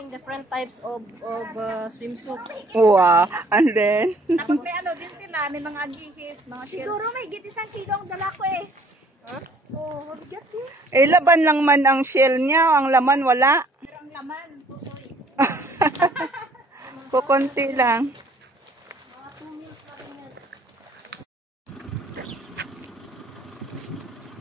selling different types of swimsuit. Wow. And then? Tapos may ano din sila, may mga agihis, mga shells. Siguro may git 1 kilo ang dala ko eh. Huh? Oh, mabigat yun. Eh, laban lang man ang shell niya. Ang laman wala. Pero ang laman, pusoy. Kukunti lang. Mga 2 meals pa rin yan.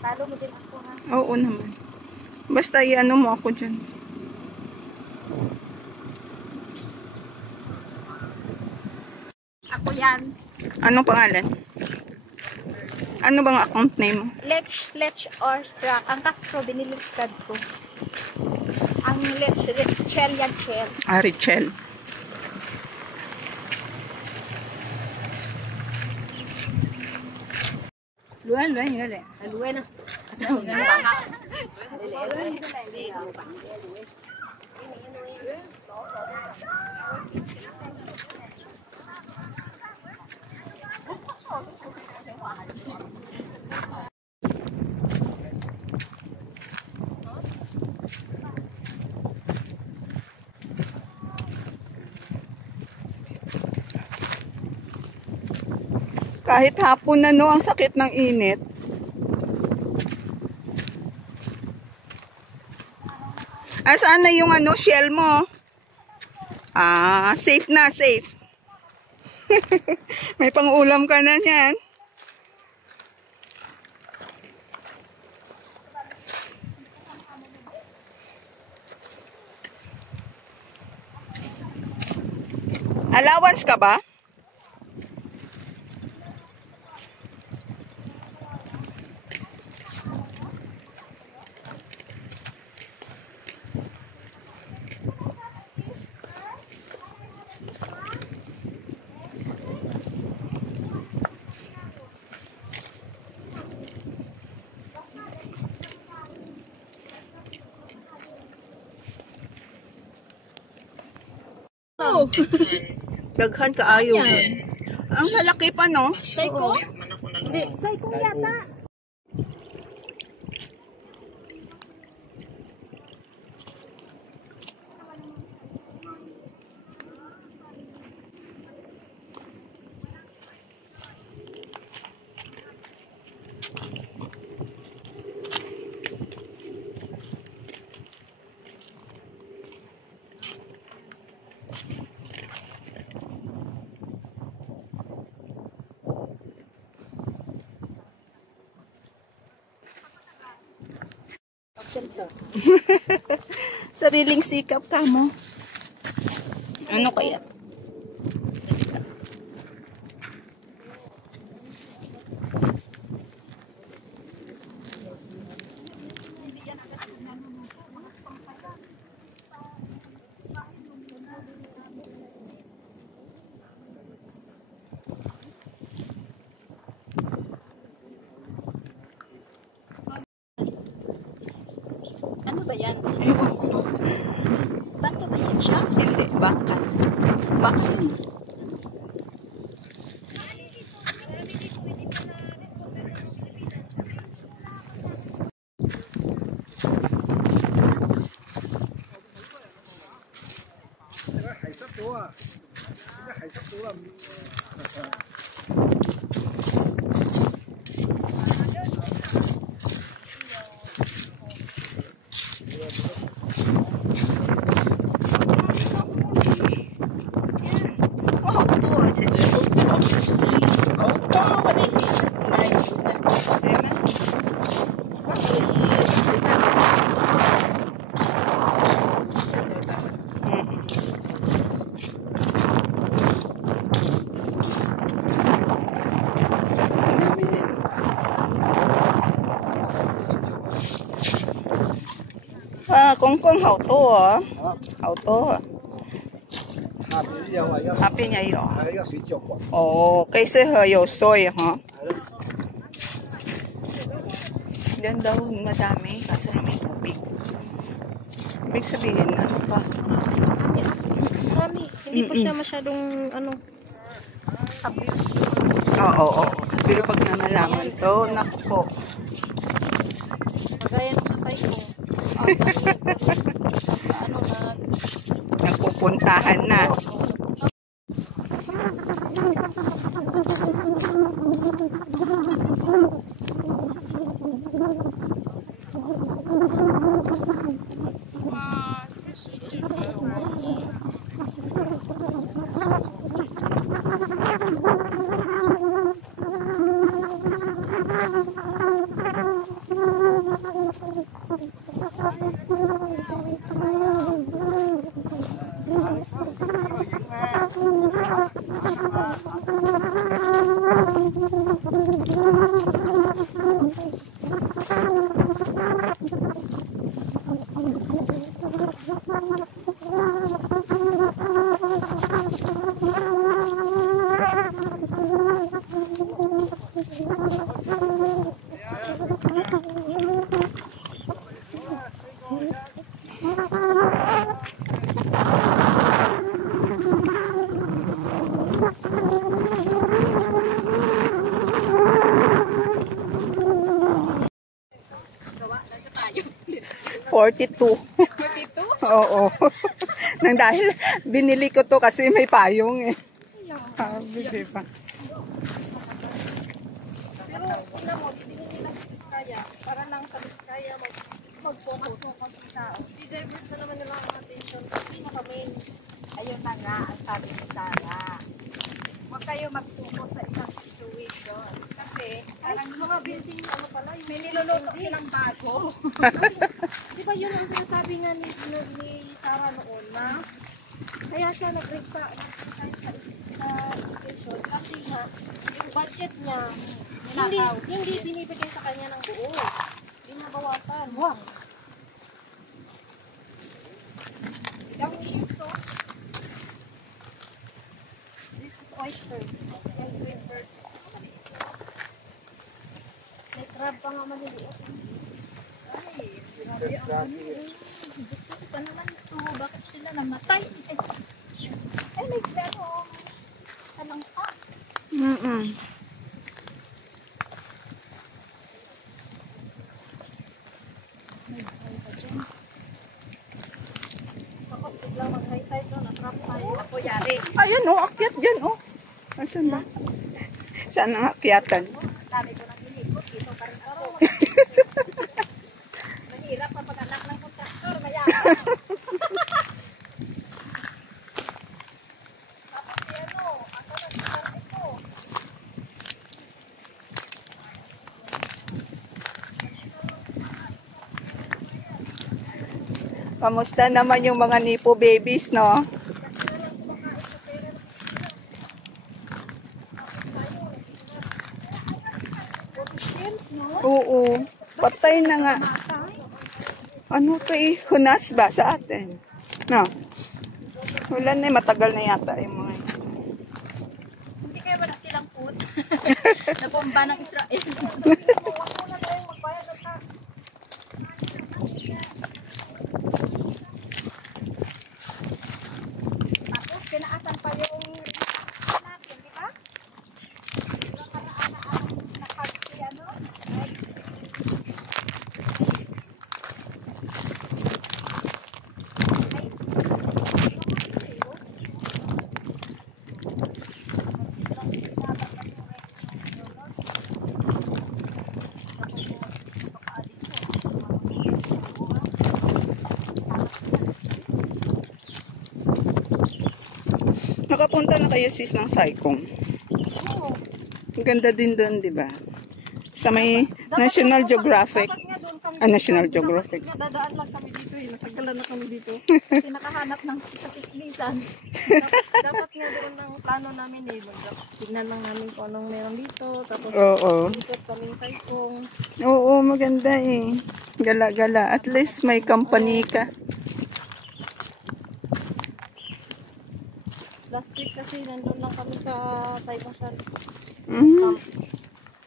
Talo mo din ako ha. Oo naman. Basta i-ano mo ako dyan. Ako yan. Anong pangalan? Ano bang account name mo? Lech Orstrak. Ang Castro, biniligtad ko. Ang Chel yan, Chel. Ah, Richel. Luan, yun ulit. Luan na. Kahit hapon na no, ang sakit ng init. Ah, saan na yung ano, shell mo? Ah, safe na, safe. May pang-ulam ka na niyan. Allowance ka ba? Oh. Daghan ka ayo. Ang lalaki pa no? Psycho? Hindi, Psycho yata. Sariling sikap ka mo. Ano kaya? Ano ba yan? Ewan ko. Bato ba yan siya? Hindi, bakal. Bakal. Kung hậu tô à? Hậu tô à? Happy niya yun. Oh, kasi yung soy, ha? Diyan daw madami, kaso na may tubig. Ibig sabihin, ano pa? Marami. Hindi pa siya masyadong, abuse. Oo. Pero pag namalaman to, naku. Pagaya nung sa Psycho. pupuntahan na. $42. Oo. Nang dahil binili ko to kasi may payong eh. Bili pa. Pero tingnan mo, tingin nila sa Biskaya. Para lang sa Biskaya mag-focus sa tao. I-divert na naman nila ang attention. Hindi na kami. Ayun na nga ang sabi ni Sarah. Huwag kayo mag-focus sa isang situation. Kasi parang Mga building ano pala. may niluluto silang bago. Di ba yun ang sinasabi nga ni Sarah noon na kaya siya nag-resign sa education kasi nga yung budget niya hindi binibigay sa kanya ng buo. Binabawasan. Wow. This is oysters. And wafers. May crab pa nga maliliit. Ay, grabe ang ano eh. Gusto ko pa naman ito. Bakit sila namatay? Ay, may pero talangka. May buhay pa dyan. Tapos biglang mag-high tide doon. Natrap tayo. Ako yari. Ayan oh, akyat dyan oh. Asan ba? Saan ang akyatan? Dami ko nang inikot. Dito pa rin ako. Mahirap kapag anak ng kontraktor. Mayroon. Tapos piano. Ako na si Carmen ko. Kamusta naman yung mga nipo babies, no? Oo. Patay na nga. Ano to eh? Hunas ba sa atin? No. Wala na eh. Matagal na yata yung mga yun. Hindi kaya wala silang food. Nabomba ng Israel. Tapos pinaasan pa yung natin, di ba? Nakaraan na ang nakagsi ano? Nakapunta na kayo sis ng Saicong. Ang ganda din doon, di ba? Sa may National Geographic. National Geographic. Dadaan lang kami dito eh. Natagalan na kami dito. Kasi nakahanap ng katislisan. Dapat nga doon ng plano namin eh. Tignan lang namin kung anong meron dito. Tapos Oo. ikot kaming Saicong. Oo, maganda eh. Gala-gala. At least may company ka. Last week kasi nandun lang kami sa Taimoshan.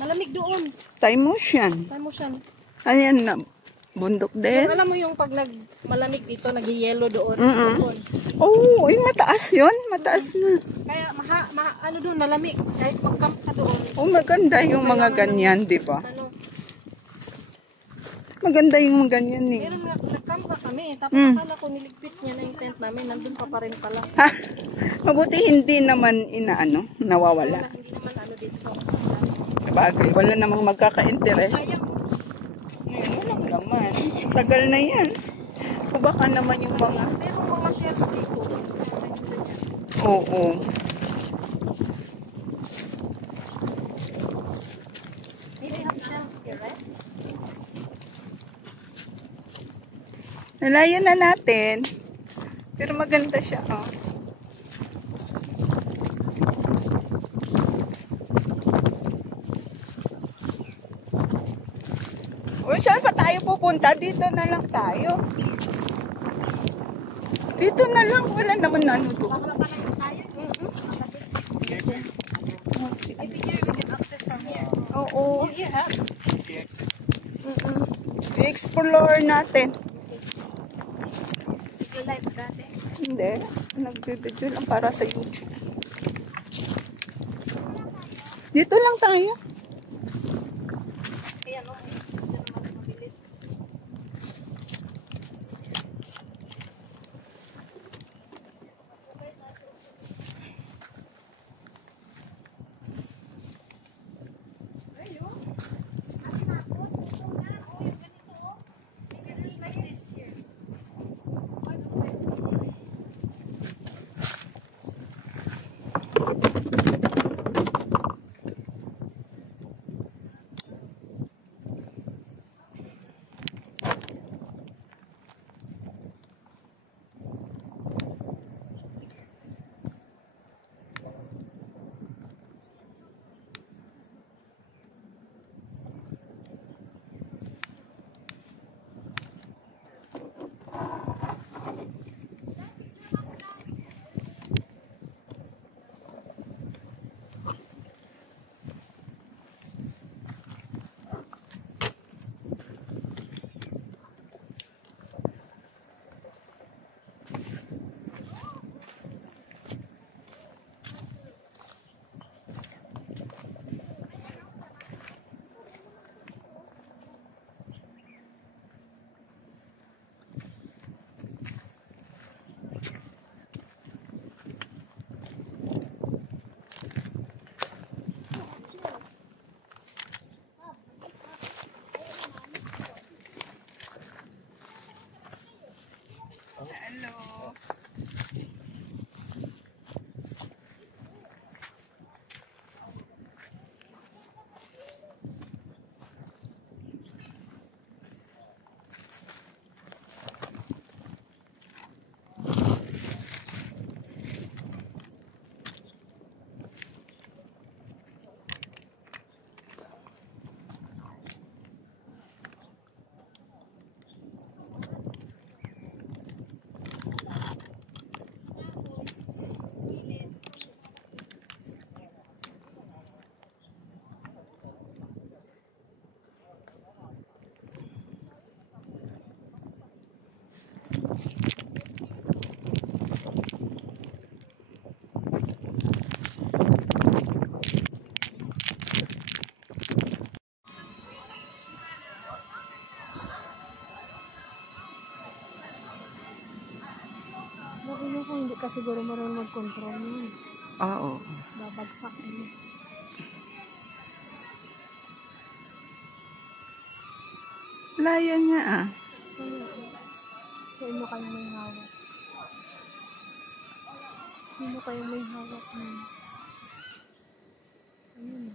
Malamig doon. Taimoshan. Taimoshan. Ayan na. Bundok din. Alam mo yung pag malamig dito, nag-yellow doon. Doon. Oo, yung mataas yun. Mataas na. Kaya ano doon, malamig. Kahit mag-camp ka doon. Oh, maganda yung mga ganyan, di ba? Ano, Maganda yung ganyan eh. Meron nga, nag-camp pa kami. Tapos akala ko niligpit niya na yung tent namin. Nandun pa rin pala. Ha? Mabuti hindi naman nawawala. Wala, hindi naman ano dito sa Sabagay, wala namang magkaka-interest. Ngayon, walang laman. Tagal na yan. O baka naman yung mga... Merong mga shelves dito. Oo. Maybe have shelves here, right? Nalayo na natin. Pero maganda siya, oh. O, saan pa tayo pupunta? Dito na lang tayo. Dito na lang. Wala naman na ano doon. Bakla pa lang tayo. Maybe here we can access from here. Oo. Oh, yeah. I-explore natin. The life dati. Hindi. Nag-video lang para sa YouTube. Dito lang tayo. Ayan, oh. Ito naman mabilis. Hello. Marunong ko, hindi ka siguro marunong mag-control yun. Oo. Babagsak yun. Layo niya ah. Sino kayong may hawak? Sino kayong may hawak na? Ayun.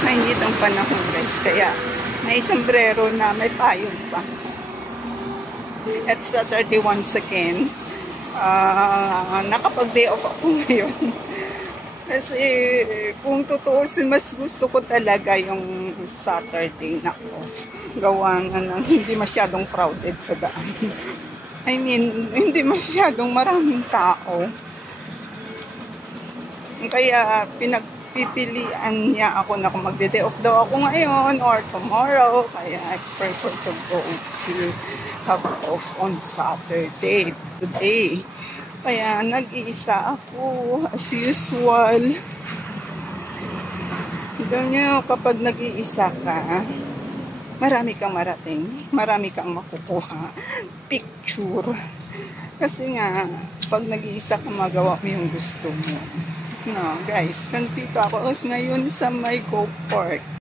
Mainit ang panahon guys, kaya may sombrero na may payong pa. At Saturday once again, nakapag-day off ako ngayon. Kasi kung tutuusin, mas gusto ko talaga yung Saturday na off. Gawa nga ng hindi masyadong crowded sa daan. I mean, hindi masyadong maraming tao. Kaya pinagpipilian niya ako na kung magde-day off daw ako ngayon or tomorrow. Kaya I prefer to go to have off on Saturday today. Kaya nag-iisa ako as usual. Doon nyo, kapag nag-iisa ka, marami kang marating, marami kang makukuha picture. Kasi nga, pag nag-iisa ka, magawa mo yung gusto mo. No, guys, nandito ako ngayon sa may Go Park.